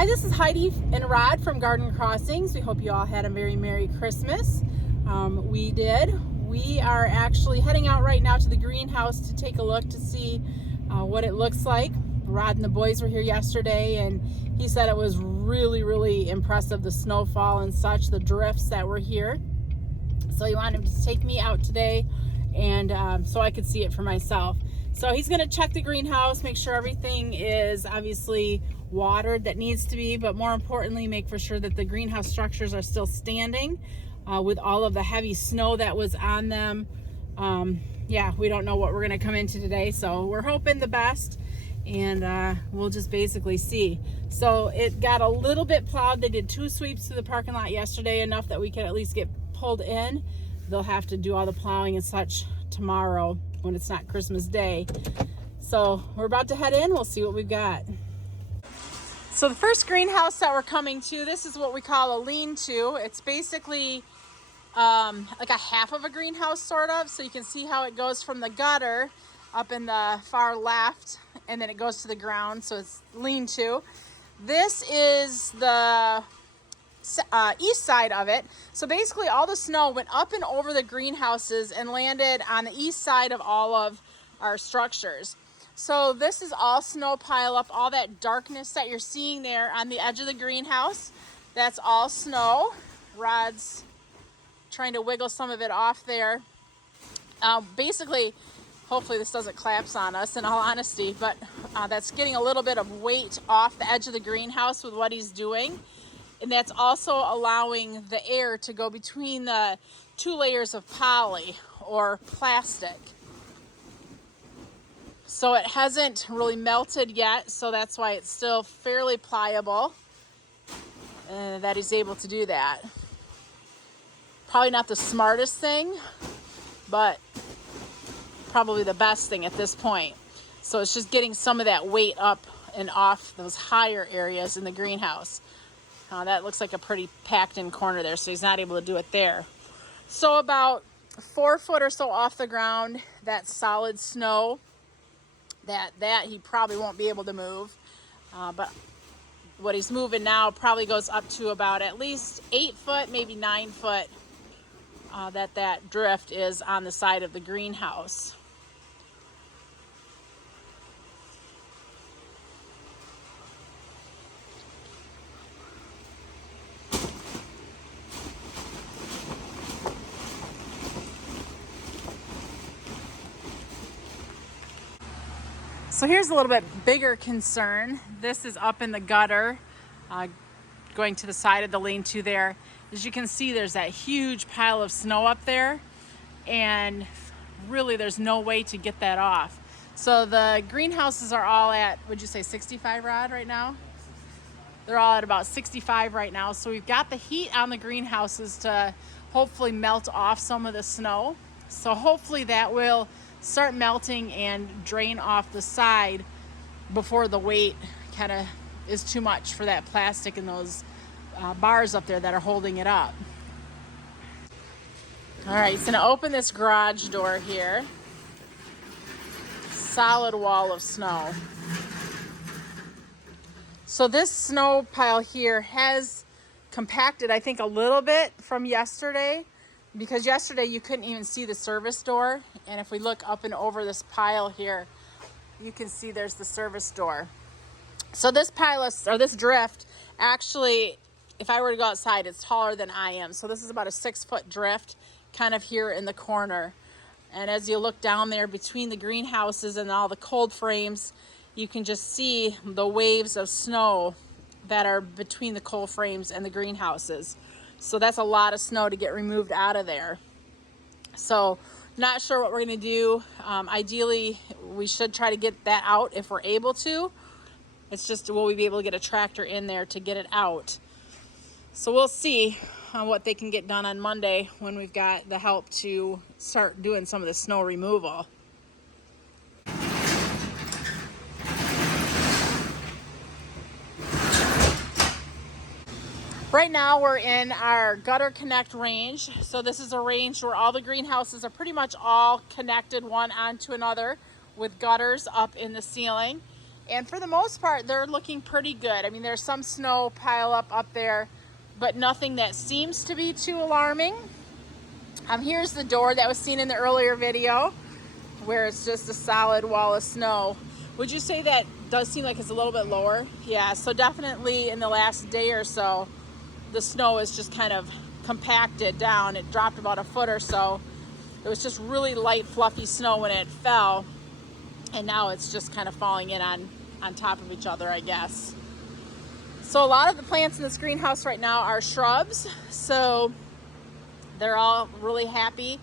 Hi, this is Heidi and Rod from Garden Crossings. We hope you all had a very Merry Christmas. We did. We are actually heading out right now to the greenhouse to take a look to see what it looks like. Rod and the boys were here yesterday, and he said it was really impressive, the snowfall and such, the drifts that were here. So he wanted to take me out today, and so I could see it for myself. So he's going to check the greenhouse, make sure everything is obviously watered that needs to be, but more importantly, make for sure that the greenhouse structures are still standing with all of the heavy snow that was on them. Yeah, we don't know what we're going to come into today, so we're hoping the best, and we'll just basically see. So it got a little bit plowed. They did 2 sweeps through the parking lot yesterday, enough that we could at least get pulled in. They'll have to do all the plowing and such tomorrow when it's not Christmas Day. So we're about to head in. We'll see what we've got. So the first greenhouse that we're coming to, this is what we call a lean-to. It's basically like a half of a greenhouse, sort of. So you can see how it goes from the gutter up in the far left, and then it goes to the ground. So it's lean-to. This is the east side of it. So basically all the snow went up and over the greenhouses and landed on the east side of all of our structures. So this is all snow pile up. All that darkness that you're seeing there on the edge of the greenhouse, that's all snow. Rod's trying to wiggle some of it off there. Basically, hopefully this doesn't collapse on us, in all honesty, but that's getting a little bit of weight off the edge of the greenhouse with what he's doing. And that's also allowing the air to go between the 2 layers of poly or plastic. So it hasn't really melted yet, so that's why it's still fairly pliable that he's able to do that. Probably not the smartest thing, but probably the best thing at this point. So it's just getting some of that weight up and off those higher areas in the greenhouse. That looks like a pretty packed in corner there, so he's not able to do it there. So about 4 foot or so off the ground, that solid snow, that he probably won't be able to move. But what he's moving now probably goes up to about at least 8 foot, maybe 9 foot, that drift is on the side of the greenhouse. So here's a little bit bigger concern. This is up in the gutter, going to the side of the lean-to there. As you can see, there's that huge pile of snow up there, and really there's no way to get that off. So the greenhouses are all at, would you say 65, Rod, right now? They're all at about 65 right now. So we've got the heat on the greenhouses to hopefully melt off some of the snow. So hopefully that will start melting and drain off the side before the weight kind of is too much for that plastic and those bars up there that are holding it up. All right, he's gonna open this garage door here. Solid wall of snow. So this snow pile here has compacted, I think, a little bit from yesterday, because yesterday you couldn't even see the service door. And if we look up and over this pile here, you can see there's the service door. So this pile or this drift, actually, if I were to go outside, it's taller than I am. So this is about a 6 foot drift kind of here in the corner. And as you look down there between the greenhouses and all the cold frames, you can just see the waves of snow that are between the cold frames and the greenhouses. So that's a lot of snow to get removed out of there. So not sure what we're going to do. Ideally, we should try to get that out if we're able to. It's just, will we be able to get a tractor in there to get it out? So we'll see what they can get done on Monday when we've got the help to start doing some of the snow removal. Right now we're in our gutter connect range. So this is a range where all the greenhouses are pretty much all connected one onto another with gutters up in the ceiling. And for the most part, they're looking pretty good. I mean, there's some snow pile up there, but nothing that seems to be too alarming. Here's the door that was seen in the earlier video, where it's just a solid wall of snow. Would you say that does seem like it's a little bit lower? Yeah, so definitely in the last day or so, the snow is just kind of compacted down. It dropped about a foot or so. It was just really light, fluffy snow when it fell, and now it's just kind of falling in on top of each other, I guess. So a lot of the plants in this greenhouse right now are shrubs, so they're all really happy.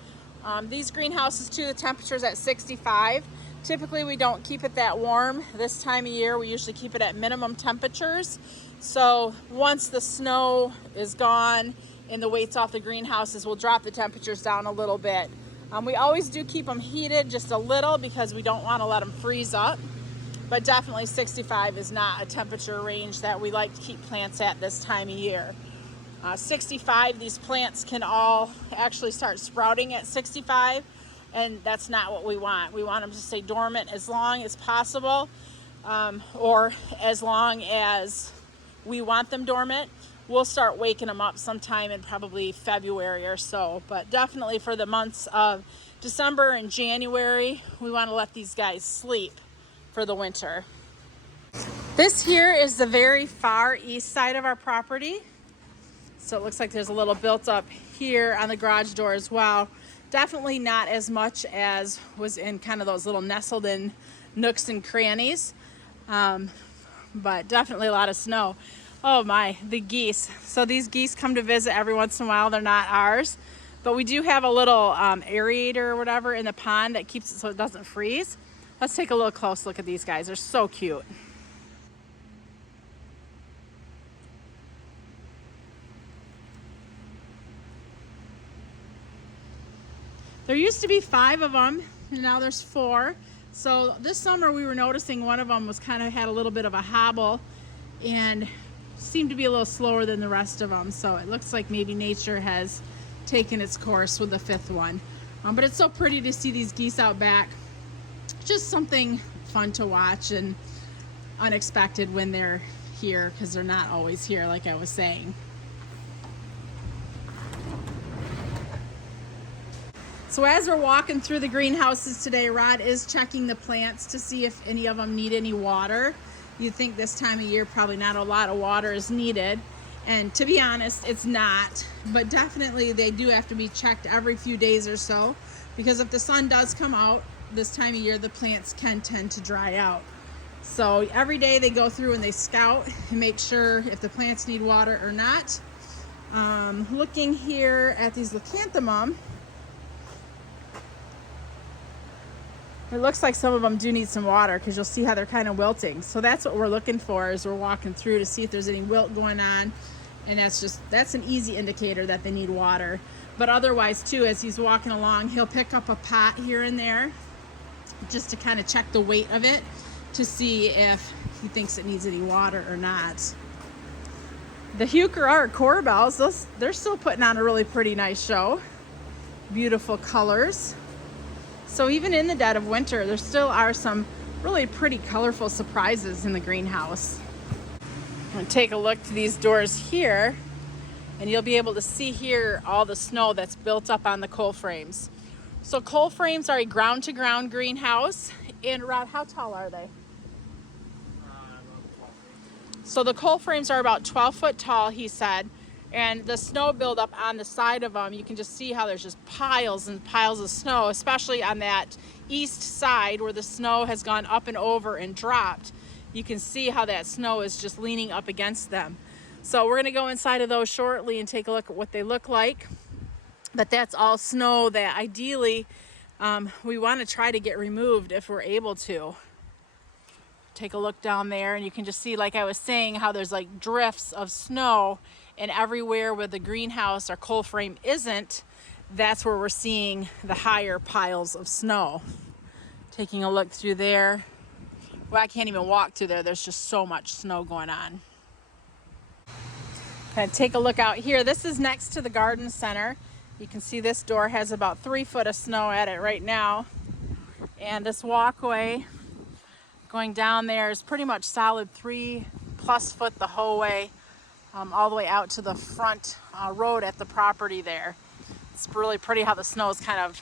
These greenhouses too, the temperature's at 65. Typically we don't keep it that warm this time of year. We usually keep it at minimum temperatures. So once the snow is gone and the weight's off the greenhouses, we'll drop the temperatures down a little bit. We always do keep them heated just a little because we don't want to let them freeze up. But definitely 65 is not a temperature range that we like to keep plants at this time of year. 65, these plants can all actually start sprouting at 65, and that's not what we want. We want them to stay dormant as long as possible, or as long as we want them dormant. We'll start waking them up sometime in probably February or so, but definitely for the months of December and January, we want to let these guys sleep for the winter. This here is the very far east side of our property. So it looks like there's a little built up here on the garage door as well. Definitely not as much as was in kind of those little nestled in nooks and crannies, but definitely a lot of snow. Oh my, the geese. So these geese come to visit every once in a while. They're not ours, but we do have a little aerator or whatever in the pond that keeps it so it doesn't freeze. Let's take a little close look at these guys. They're so cute. There used to be 5 of them, and now there's 4. So this summer we were noticing one of them was kind of had a little bit of a hobble and seemed to be a little slower than the rest of them. So it looks like maybe nature has taken its course with the 5th one. But it's so pretty to see these geese out back. Just something fun to watch and unexpected when they're here, because they're not always here, like I was saying. So as we're walking through the greenhouses today, Rod is checking the plants to see if any of them need any water. You'd think this time of year probably not a lot of water is needed, and to be honest, it's not, but definitely they do have to be checked every few days or so, because if the sun does come out this time of year, the plants can tend to dry out. So every day they go through and they scout and make sure if the plants need water or not. Looking here at these leucanthemum, it looks like some of them do need some water, because you'll see how they're kind of wilting. So that's what we're looking for as we're walking through, to see if there's any wilt going on. And that's an easy indicator that they need water. But otherwise too, as he's walking along, he'll pick up a pot here and there just to kind of check the weight of it to see if he thinks it needs any water or not. The Heuchera corbels, they're still putting on a really pretty nice show. Beautiful colors. So even in the dead of winter, there still are some really pretty colorful surprises in the greenhouse. I'm going to take a look to these doors here, and you'll be able to see here all the snow that's built up on the coal frames. So coal frames are a ground-to-ground greenhouse. And Rod, how tall are they? So the coal frames are about 12 foot tall, he said. And the snow buildup on the side of them, you can just see how there's just piles and piles of snow, especially on that east side where the snow has gone up and over and dropped. You can see how that snow is just leaning up against them. So we're going to go inside of those shortly and take a look at what they look like. But that's all snow that ideally we want to try to get removed if we're able to. Take a look down there, and you can just see, like I was saying, how there's like drifts of snow, and everywhere where the greenhouse or coal frame isn't, that's where we're seeing the higher piles of snow. Taking a look through there. Well, I can't even walk through there. There's just so much snow going on. Kind of take a look out here. This is next to the garden center. You can see this door has about 3 foot of snow at it right now. And this walkway Going down there is pretty much solid 3+ foot the whole way, all the way out to the front road at the property there. It's really pretty how the snow is kind of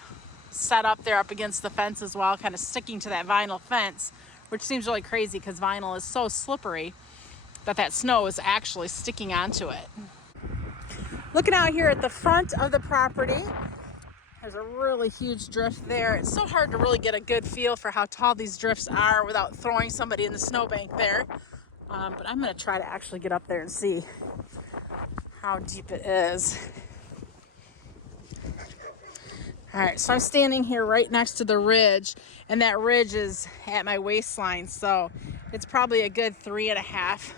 set up there up against the fence as well, kind of sticking to that vinyl fence, which seems really crazy because vinyl is so slippery that snow is actually sticking onto it. Looking out here at the front of the property, there's a really huge drift there. It's so hard to really get a good feel for how tall these drifts are without throwing somebody in the snowbank there. But I'm gonna try to actually get up there and see how deep it is. All right, so I'm standing here right next to the ridge, and that ridge is at my waistline, so it's probably a good 3.5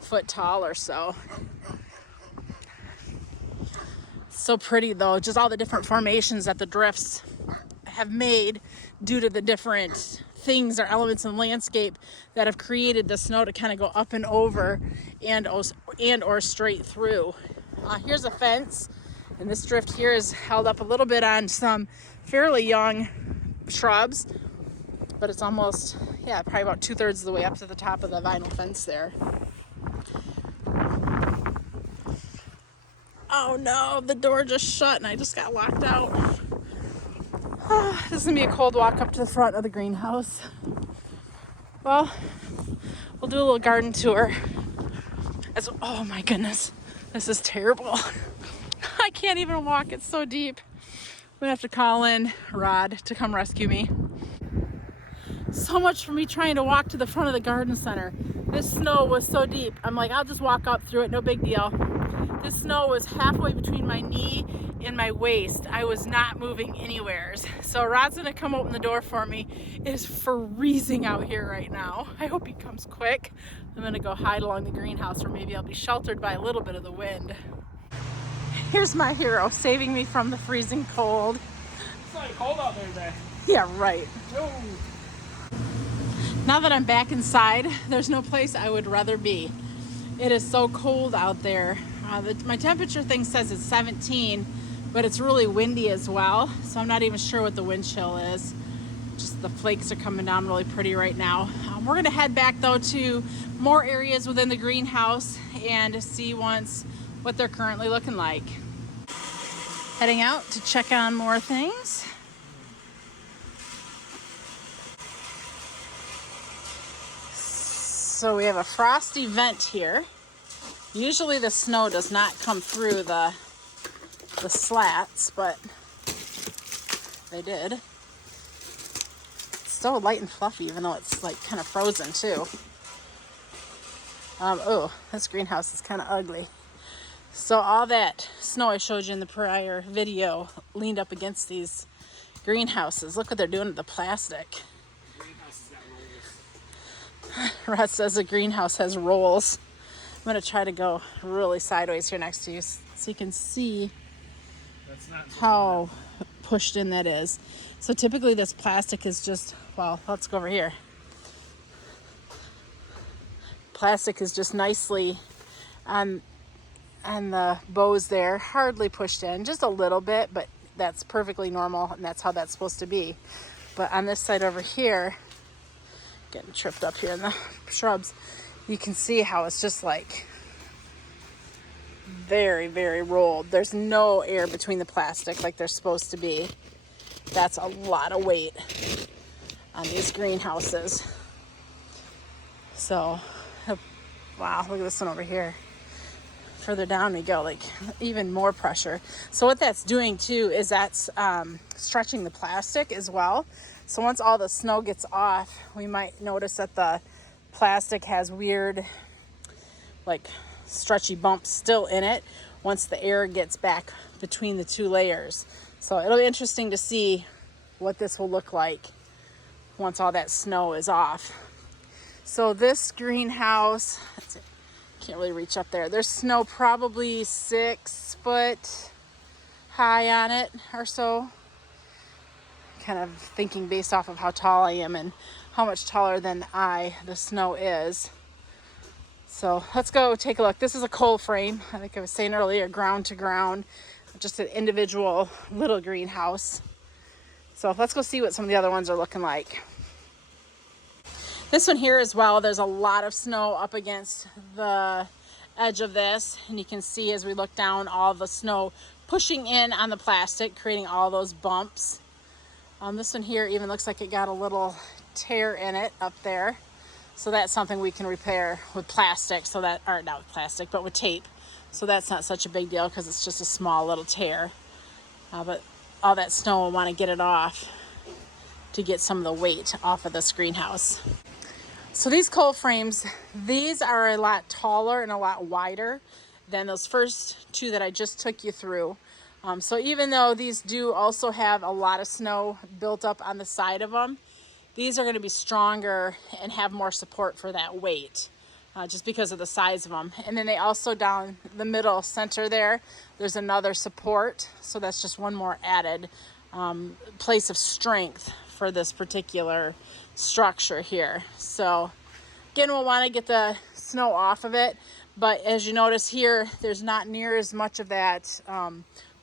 foot tall or so. So pretty though, just all the different formations that the drifts have made due to the different things or elements in the landscape that have created the snow to kind of go up and over and or straight through. Here's a fence, and this drift here is held up a little bit on some fairly young shrubs, but it's almost, yeah, probably about 2/3 of the way up to the top of the vinyl fence there. Oh no, the door just shut and I just got locked out. This is gonna be a cold walk up to the front of the greenhouse. Well, we'll do a little garden tour. Oh my goodness, this is terrible. I can't even walk, it's so deep. I'm gonna have to call in Rod to come rescue me. So much for me trying to walk to the front of the garden center. This snow was so deep. I'm like, I'll just walk up through it, no big deal. This snow was halfway between my knee and my waist. I was not moving anywheres. So Rod's gonna come open the door for me. It is freezing out here right now. I hope he comes quick. I'm gonna go hide along the greenhouse, or maybe I'll be sheltered by a little bit of the wind. Here's my hero saving me from the freezing cold. It's not cold out there today. Yeah, right. No. Now that I'm back inside, there's no place I would rather be. It is so cold out there. My temperature thing says it's 17, but it's really windy as well, so I'm not even sure what the wind chill is. Just the flakes are coming down really pretty right now. We're gonna head back though to more areas within the greenhouse and see once what they're currently looking like. Heading out to check on more things. So we have a frosty vent here. Usually the snow does not come through the slats, but they did. It's so light and fluffy, even though it's like kind of frozen too. Oh, this greenhouse is kind of ugly. So all that snow I showed you in the prior video leaned up against these greenhouses. Look what they're doing to the plastic. Rod says the greenhouse has rolls. I'm going to try to go really sideways here next to you so you can see how pushed in that is. So typically this plastic is just, well, let's go over here. Plastic is just nicely on the bows there, hardly pushed in, just a little bit, but that's perfectly normal and that's how that's supposed to be. But on this side over here, getting tripped up here in the shrubs, you can see how it's just like very, very rolled. There's no air between the plastic like there's supposed to be. That's a lot of weight on these greenhouses. So, wow, look at this one over here. Further down we go, like even more pressure. So what that's doing too is that's stretching the plastic as well. So once all the snow gets off, we might notice that the plastic has weird, like stretchy bumps still in it once the air gets back between the two layers. So it'll be interesting to see what this will look like once all that snow is off. So this greenhouse, can't really reach up there. There's snow probably 6 foot high on it or so. Kind of thinking based off of how tall I am and how much taller than the snow is. So let's go take a look. This is a cold frame. I think I was saying earlier, ground to ground, just an individual little greenhouse. So let's go see what some of the other ones are looking like. This one here as well, there's a lot of snow up against the edge of this, and you can see as we look down all the snow pushing in on the plastic, creating all those bumps. This one here even looks like it got a little tear in it up there. So that's something we can repair with plastic, so that, or not with plastic, but with tape. So that's not such a big deal because it's just a small little tear. But all that snow, will want to get it off to get some of the weight off of this greenhouse. So these cold frames, these are a lot taller and a lot wider than those first two that I just took you through. So even though these do also have a lot of snow built up on the side of them, these are going to be stronger and have more support for that weight, just because of the size of them. And then they also, down the middle center there, there's another support. So that's just one more added place of strength for this particular structure here. So again, we'll want to get the snow off of it. But as you notice here, there's not near as much of that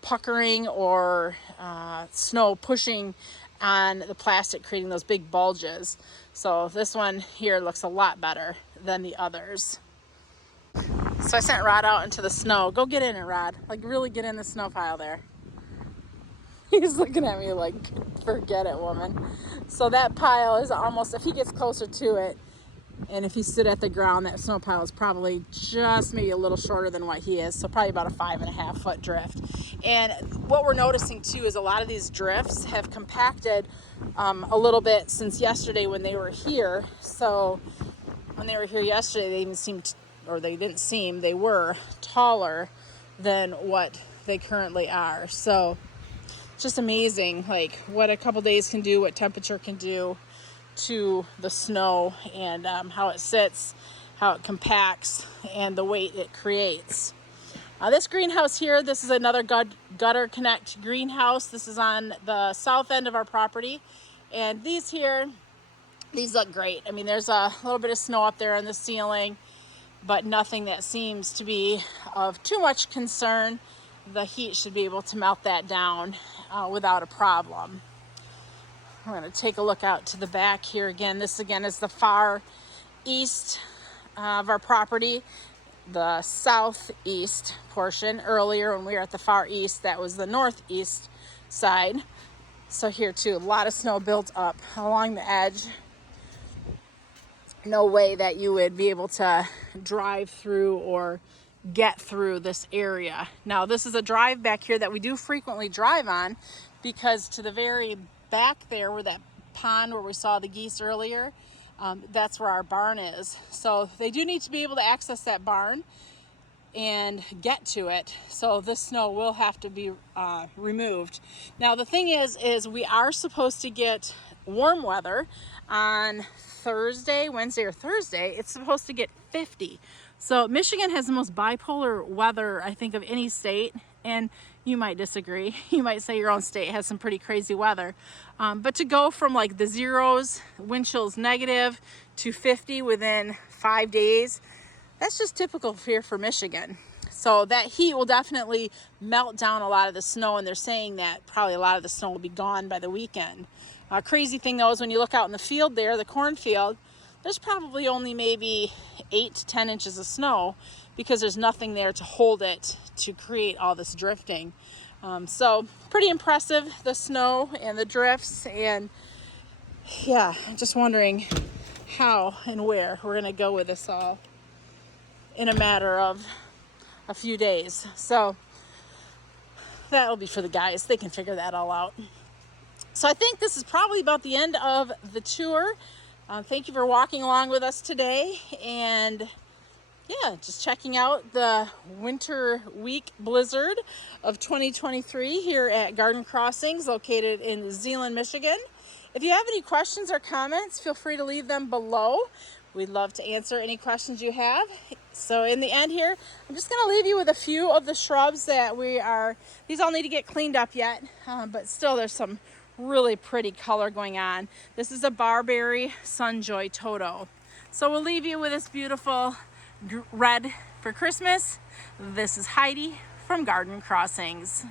puckering or snow pushing on the plastic, creating those big bulges. So this one here looks a lot better than the others. So I sent Rod out into the snow. Go get in it, Rod. Like, really get in the snow pile there. He's looking at me like, forget it, woman. So that pile is almost, if he gets closer to it, and if he stood at the ground, that snow pile is probably just maybe a little shorter than what he is. So probably about a 5.5 foot drift. And what we're noticing too is a lot of these drifts have compacted a little bit since yesterday when they were here. So when they were here yesterday, they even seemed, or they didn't seem, they were taller than what they currently are. So it's just amazing, like what a couple days can do, what temperature can do to the snow, and how it sits, how it compacts, and the weight it creates. This greenhouse here, this is another gutter connect greenhouse. This is on the south end of our property, and these here, these look great. I mean, there's a little bit of snow up there on the ceiling, but nothing that seems to be of too much concern. The heat should be able to melt that down without a problem. We're going to take a look out to the back here again. This again is the far east of our property, the southeast portion. Earlier when we were at the far east, that was the northeast side. So here too, a lot of snow built up along the edge. No way that you would be able to drive through or get through this area. Now this is a drive back here that we do frequently drive on, because to the very back there where that pond where we saw the geese earlier, that's where our barn is. So they do need to be able to access that barn and get to it. So this snow will have to be removed. Now the thing is we are supposed to get warm weather on Thursday, Wednesday or Thursday. It's supposed to get 50. So Michigan has the most bipolar weather, I think, of any state. And you might disagree. You might say your own state has some pretty crazy weather. But to go from like the zeros, wind chills negative, to 50 within 5 days, that's just typical here for Michigan. So that heat will definitely melt down a lot of the snow, and they're saying that probably a lot of the snow will be gone by the weekend. Crazy thing though is when you look out in the field there, the cornfield, there's probably only maybe 8 to 10 inches of snow, because there's nothing there to hold it to create all this drifting. So pretty impressive, the snow and the drifts. And yeah, I'm just wondering how and where we're gonna go with this all in a matter of a few days. So that'll be for the guys. They can figure that all out. So I think this is probably about the end of the tour. Thank you for walking along with us today, and yeah, just checking out the winter week blizzard of 2023 here at Garden Crossings, located in Zeeland, Michigan. If you have any questions or comments, feel free to leave them below. We'd love to answer any questions you have. So in the end here, I'm just going to leave you with a few of the shrubs that these all need to get cleaned up yet, but still there's some really pretty color going on. This is a barberry Sunjoy Toto. So we'll leave you with this beautiful red for Christmas. This is Heidi from Garden Crossings.